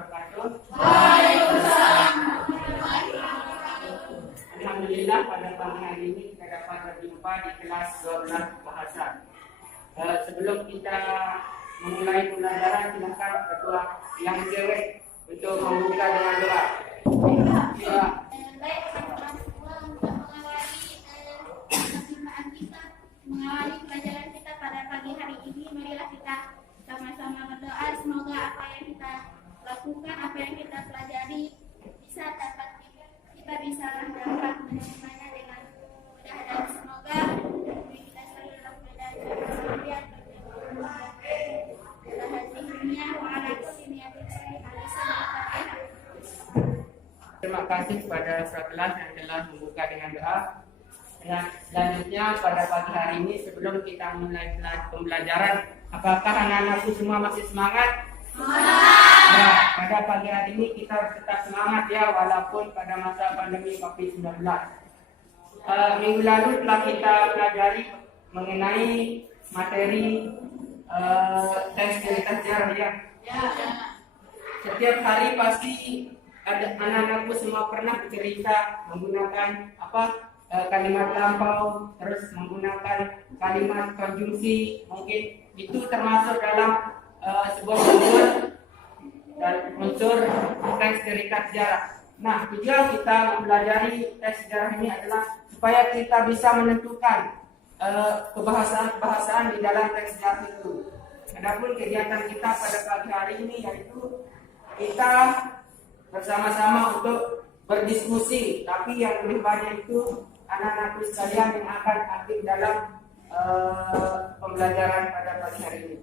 wabarakatuh. Waalaikumsalam. Alhamdulillah pada pagi hari ini kita dapat berjumpa di kelas 12 bahasa. Sebelum kita memulai pembelajaran, silakan ketua yang cewek untuk membuka dengan doa. Ya. Mengawali pelajaran kita pada pagi hari ini, marilah kita sama-sama berdoa semoga apa yang kita lakukan, apa yang kita pelajari bisa dapat kita bisa dapat menerimanya dengan mudah, dan semoga kita selalu dalam keadaan sehat. Terima kasih kepada siswa kelas yang telah membuka dengan doa. Ya, selanjutnya pada pagi hari ini sebelum kita mulai pembelajaran, apakah anak-anakku semua masih semangat? Ya, pada pagi hari ini kita harus tetap semangat ya, walaupun pada masa pandemi COVID-19. Minggu lalu telah kita pelajari mengenai materi tes cerita sejarah ya. Setiap hari pasti ada anak-anakku semua pernah bercerita menggunakan kalimat lampau, terus menggunakan kalimat konjungsi, mungkin itu termasuk dalam sebuah unsur tes cerita sejarah. Nah, tujuan kita mempelajari tes sejarah ini adalah supaya kita bisa menentukan kebahasaan di dalam tes sejarah itu. Adapun kegiatan kita pada pagi hari ini yaitu kita bersama-sama untuk berdiskusi, tapi yang lebih banyak itu anak-anak sekalian yang akan aktif dalam pembelajaran pada pagi hari ini.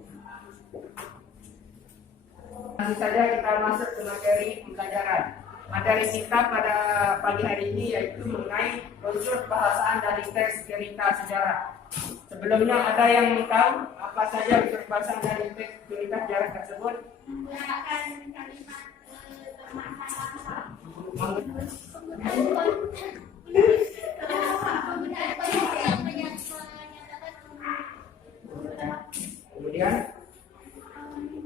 Langsung saja kita masuk ke materi pembelajaran. Materi kita pada pagi hari ini yaitu mengenai unsur bahasaan dari tes cerita sejarah. Sebelumnya ada yang tahu apa saja unsur bahasaan dari tes cerita sejarah tersebut? Menggunakan kalimat Kemudian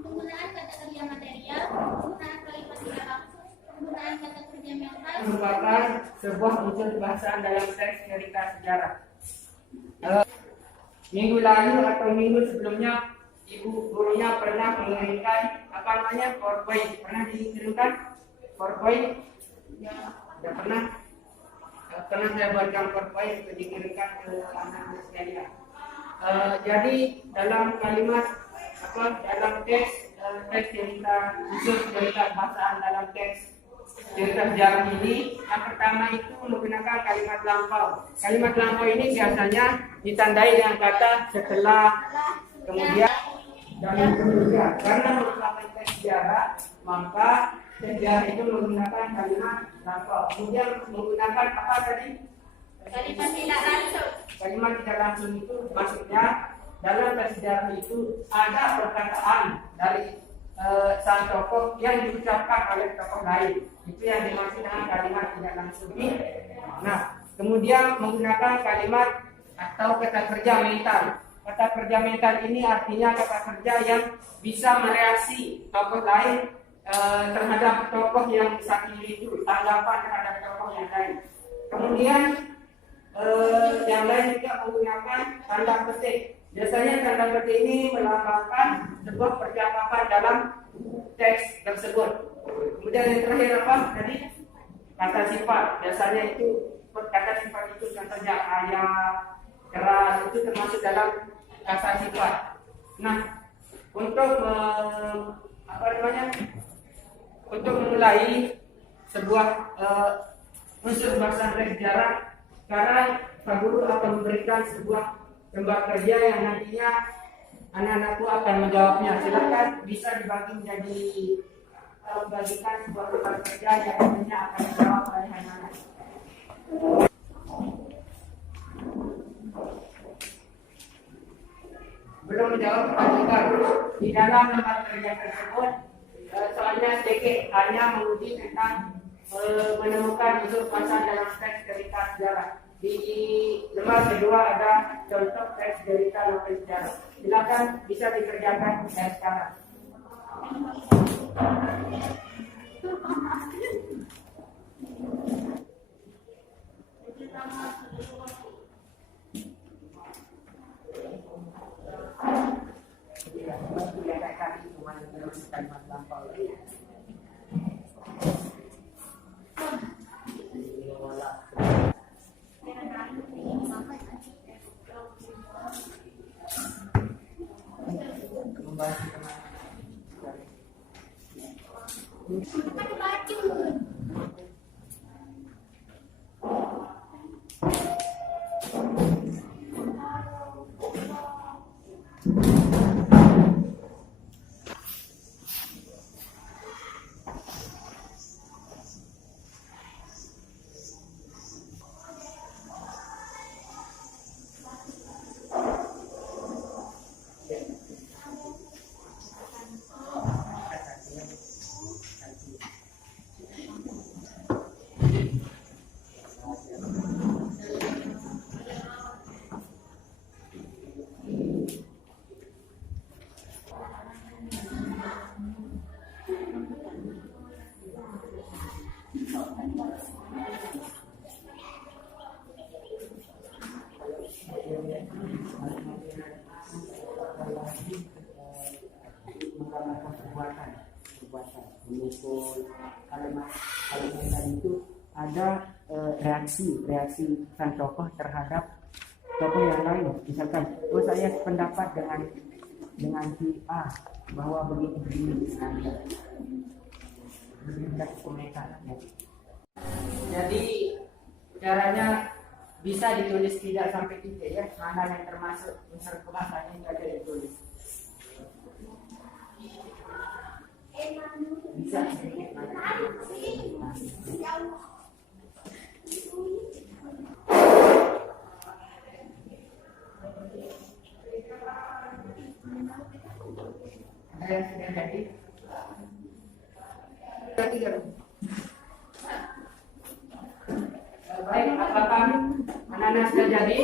penggunaan kata kerja material, penggunaan kalimat tidak langsung, penggunaan kata kerja mental merupakan sebuah unsur bahasaan dalam tes cerita sejarah. Minggu lalu atau minggu sebelumnya ibu gurunya pernah mengirimkan PowerPoint. Pernah dikirimkan PowerPoint? Ya, sudah pernah. Pernah saya buatkan PowerPoint untuk dikirimkan ke anak-anak sekalian. Jadi dalam kalimat dalam tes cerita unsur cerita bahasaan dalam tes cerita sejarah ini, yang pertama itu menggunakan kalimat lampau. Kalimat lampau ini biasanya ditandai dengan kata setelah, kemudian, dan kemudian. Karena merupakan tes sejarah, maka tes sejarah itu menggunakan kalimat lampau. Kemudian menggunakan apa tadi? kalimat tidak langsung. Kalimat tidak langsung itu maksudnya dalam tes sejarah itu ada perkataan dari sang tokoh yang diucapkan oleh tokoh lain. Itu yang dimaksud dengan kalimat tidak langsung ini. Nah, kemudian menggunakan kalimat atau kata kerja mental. Kata kerja mental ini artinya kata kerja yang bisa mereaksi tokoh lain terhadap tokoh yang satu itu, tanggapan terhadap tokoh yang lain. Kemudian yang lain juga menggunakan tanda petik. Biasanya tanda petik ini melambangkan sebuah percakapan dalam teks tersebut. Kemudian yang terakhir apa? Tadi kata sifat. Biasanya itu kata sifat itu contohnya ayah, keras, itu termasuk dalam kata sifat. Nah, untuk untuk memulai sebuah unsur bahasa sejarah, sekarang Pak Guru akan memberikan sebuah lembar kerja yang nantinya anak-anakku akan menjawabnya. Silakan bisa dibagi menjadi bagikan sebuah lembar kerja yang nantinya akan dijawab oleh anak-anak. Belum menjawab pertanyaan di dalam lembar kerja tersebut, soalnya sedikit hanya menguji tentang menemukan unsur bahasa dalam teks cerita sejarah. Di lembar kedua ada contoh teks cerita novel sejarah. Silakan bisa dikerjakan dari sekarang. Aku bacun. menggambarkan perbuatan memukul. Kalau mental itu ada reaksi sang tokoh terhadap tokoh yang lain. Misalkan, saya sependapat dengan si A bahwa begini saja. Berikan komentar. Ya. Jadi caranya bisa ditulis tidak sampai 3 ya, mana yang termasuk unsur kebahasaan yang ada ditulis. Bisa sedikit mana? Ada yang sudah jadi? Baik, apakah anak-anak sudah jadi?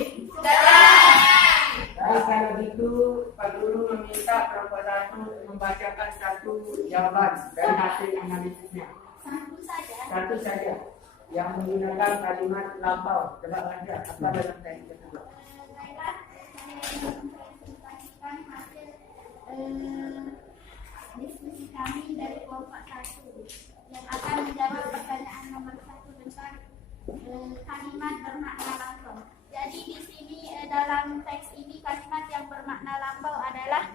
Baik, kalau gitu Pak Guru meminta kelompok 1 membacakan 1 jawaban dari hasil analisisnya. Satu saja yang menggunakan kalimat lampau. Coba baca apa dalam teks tersebut. Baiklah, saya mempresentasikan hasil diskusi kami dari kelompok 1 yang akan menjawab pertanyaan nomor 1 tentang kalimat bermakna lampau. Jadi di sini dalam teks ini kalimat yang bermakna lampau adalah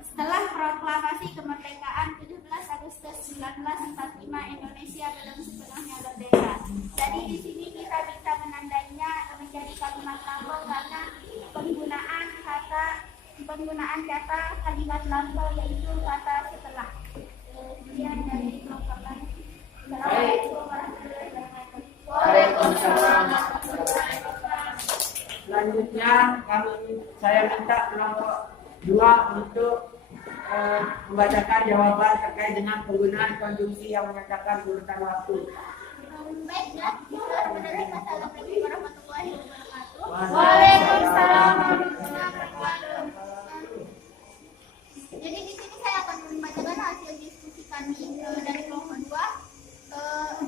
setelah proklamasi kemerdekaan 17 Agustus 1945 Indonesia belum sepenuhnya merdeka. Jadi di sini kita bisa menandainya menjadi kalimat lampau karena penggunaan kata kalimat lampau yaitu kata setelah. Sekian dari kelompok lain. Assalamualaikum warahmatullahi wabarakatuh. Waalaikumsalam. Selanjutnya saya minta kelompok 2 untuk membacakan jawaban terkait dengan penggunaan konjungsi yang menyatakan urutan waktu. Baiklah, Assalamualaikum warahmatullahi wabarakatuh. Waalaikumsalam. Jadi di sini saya akan membacakan hasil diskusi kami dari kelompok 2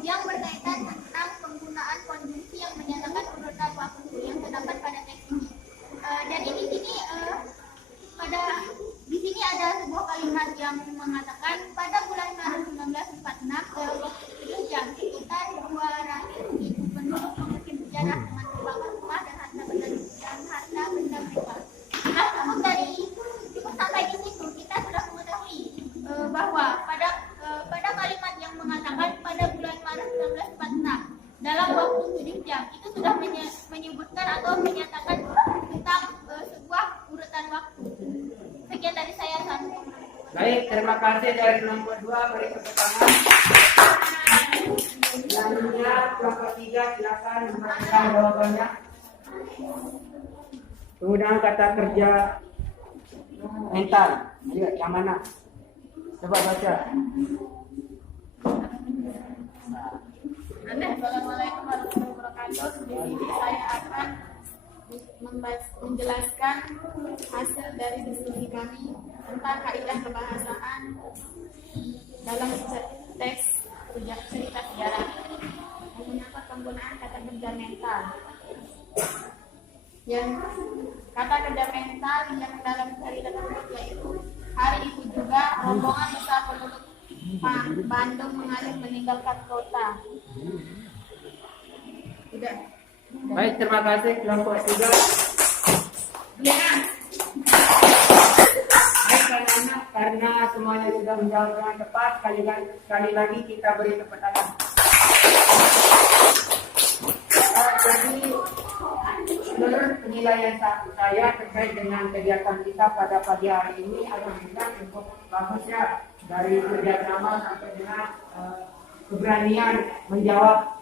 yang berkaitan tentang penggunaan konjungsi yang menyatakan urutan waktu yang terdapat pada teks ini. Jadi di sini ada sebuah kalimat yang mengatakan pada bulan Maret 1946 waktu 7 jam sekitar 200.000 penduduk mengukir sejarah dengan terbakar rumah dan harta benda mereka. Nah, cukup sampai di situ kita sudah mengetahui bahwa pada kalimat yang mengatakan pada bulan Maret 1946 dalam waktu 7 jam itu sudah menyebutkan atau menyatakan tentang sebuah urutan waktu. Sekian dari saya, Assalamualaikum. Baik, terima kasih dari kelompok 2 beri tepuk tangan. Selanjutnya kelompok 3 silakan membacakan jawabannya. Penggunaan kata kerja mental. Ayo, yang mana? Coba baca. Assalamualaikum warahmatullahi wabarakatuh. Di sini saya akan menjelaskan hasil dari diskusi kami tentang kaidah kebahasaan dalam teks cerita sejarah menggunakan penggunaan kata kerja mental. Yang kata kerja mental yang dalam cerita tersebut yaitu hari itu juga rombongan besar penduduk Bandung mengalir meninggalkan kota. Tidak. Baik, terima kasih kelompok 3. Ya. Baik, anak-anak, karena semuanya sudah menjawab dengan tepat, sekali lagi kita beri tepuk tangan. Jadi menurut penilaian saya terkait dengan kegiatan kita pada pagi hari ini, alhamdulillah cukup bagus ya, dari kerjasama sampai dengan keberanian menjawab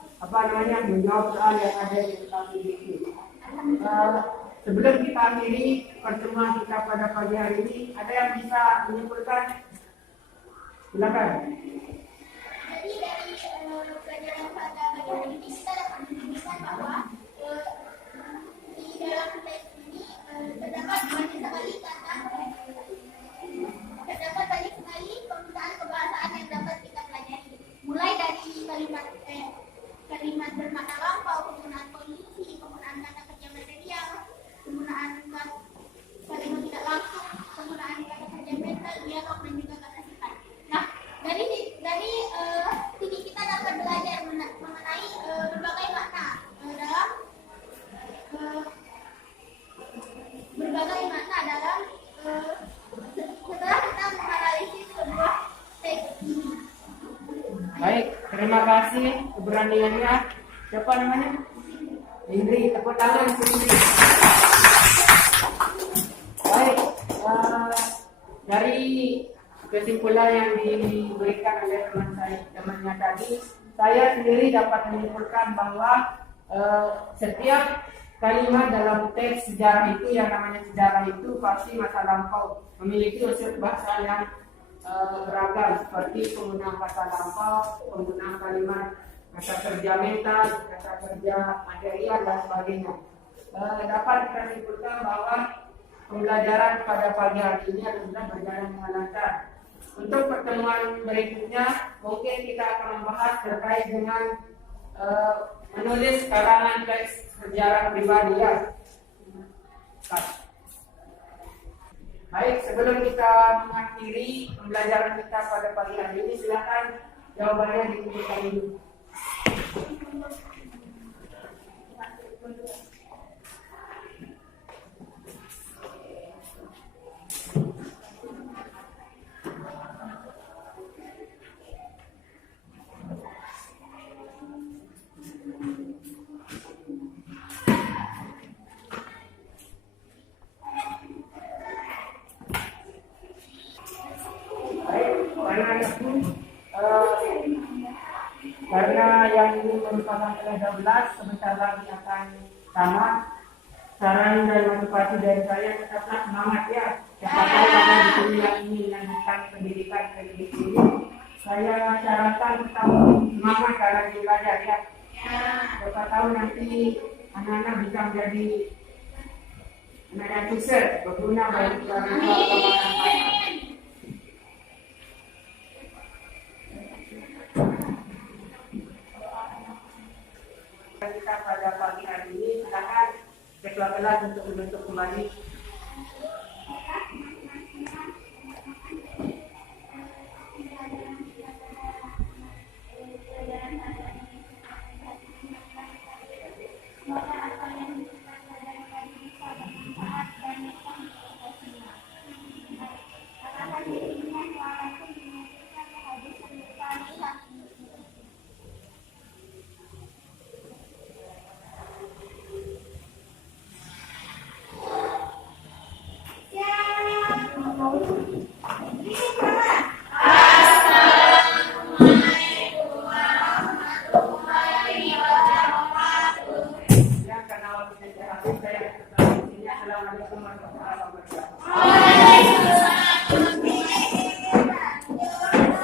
menjawab soal yang ada di KPBK. Sebelum kita akhiri pertemuan kita pada pagi hari ini, ada yang bisa menyimpulkan? Silakan. Jadi dari pelajaran pada pagi hari ini kita dapat menunjukkan bahwa di dalam teks ini terdapat banyak sekali penggunaan kebahasaan yang dapat kita pelajari. Mulai dari kalimat bermakna lampau, penggunaan kondisi, penggunaan kata kerja material, penggunaan kalimat tidak langsung, penggunaan kata kerja mental, dialog dan juga kata sifat. Nah, dari sini kita dapat belajar mengenai berbagai makna dalam setelah kita menganalisis sebuah teks ini. Baik, terima kasih keberaniannya. Siapa namanya? Indri, tepuk tangan Indri. Baik, dari kesimpulan yang diberikan oleh temannya tadi, saya sendiri dapat menyimpulkan bahwa setiap kalimat dalam teks sejarah itu, yang namanya sejarah itu pasti masa lampau, memiliki unsur bahasa yang beragam, seperti penggunaan kata lampau, penggunaan kalimat kata kerja mental, kata kerja material dan sebagainya. Dapat kita simpulkan bahwa pembelajaran pada pagi hari ini adalah berjalan dengan lancar. Untuk pertemuan berikutnya, mungkin kita akan membahas terkait dengan menulis karangan teks sejarah pribadi ya. Baik, sebelum kita mengakhiri pembelajaran kita pada pagi hari ini, silakan jawabannya dituliskan dulu. Karena yang ini merupakan kelas 12, sebentar lagi akan tamat. Saran dan motivasi dari saya, tetaplah semangat ya. Siapa tahu pada di kuliah ini melanjutkan pendidikan ini. Saya sarankan tetap semangat dalam belajar ya. Siapa tahu nanti anak-anak bisa menjadi anak yang sukses, berguna bagi orang tua. Kita pada pagi hari ini silakan kelas untuk membentuk kembali